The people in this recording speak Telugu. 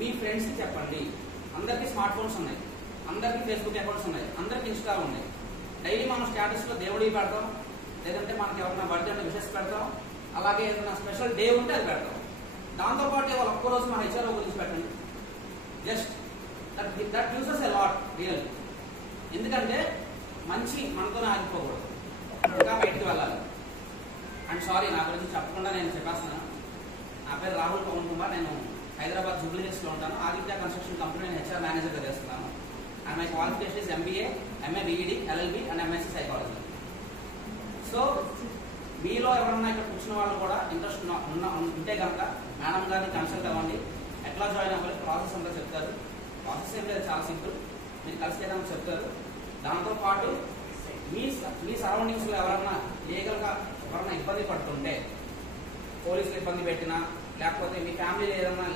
మీ ఫ్రెండ్స్కి చెప్పండి. అందరికీ స్మార్ట్ ఫోన్స్ ఉన్నాయి, అందరికీ ఫేస్బుక్ అకౌంట్స్ ఉన్నాయి, అందరికీ ఇన్స్టా ఉన్నాయి. డైలీ మనం స్టేటస్లో దేవుడికి పెడతాం, లేదంటే మనకి ఎవరైనా బర్త్డే ఉంటే విషెస్ పెడతాం, అలాగే ఏదైనా స్పెషల్ డే ఉంటే అది పెడతాం. దాంతోపాటు వాళ్ళు ఒక్కరోజు మన హెచ్ఆర్ఓ గురించి పెట్టండి. Just that uses a lot real. ఎందుకంటే మంచి మనతోనే ఆగిపోకూడదు, ఇంకా బయటికి వెళ్ళాలి. అండ్ సారీ, నా గురించి చెప్పకుండా నేను చెప్పేస్తున్నాను. నా పేరు రాహుల్ పవన్ కుమార్. నేను హైదరాబాద్ జూబ్లీ హిల్స్లో ఉంటాను. ఆదిత్య కన్స్ట్రక్షన్ కంపెనీ నేను హెచ్ఆర్ మేనేజర్గా చేస్తున్నాను. And my qualification is MBA, MA BEd, LLB and MSc psychology. So మీలో ఎవరన్నా ఇక్కడ కూర్చున్న వాళ్ళు కూడా ఇంట్రెస్ట్ ఉంటే కనుక మేడం గారిని కన్సల్ట్ అవ్వండి. ఎట్లా జాయిన్ అవ్వాలి, ప్రాసెస్ అంతా చెప్తారు. ప్రాసెస్ ఏం లేదు, చాలా సింపుల్. మీరు కలిసి ఏదైనా చెప్తారు. దాంతోపాటు మీ సరౌండింగ్స్లో ఎవరన్నా లీగల్గా ఎవరన్నా ఇబ్బంది పడుతుంటే, పోలీసులు ఇబ్బంది పెట్టినా, లేకపోతే మీ ఫ్యామిలీలో ఏదైనా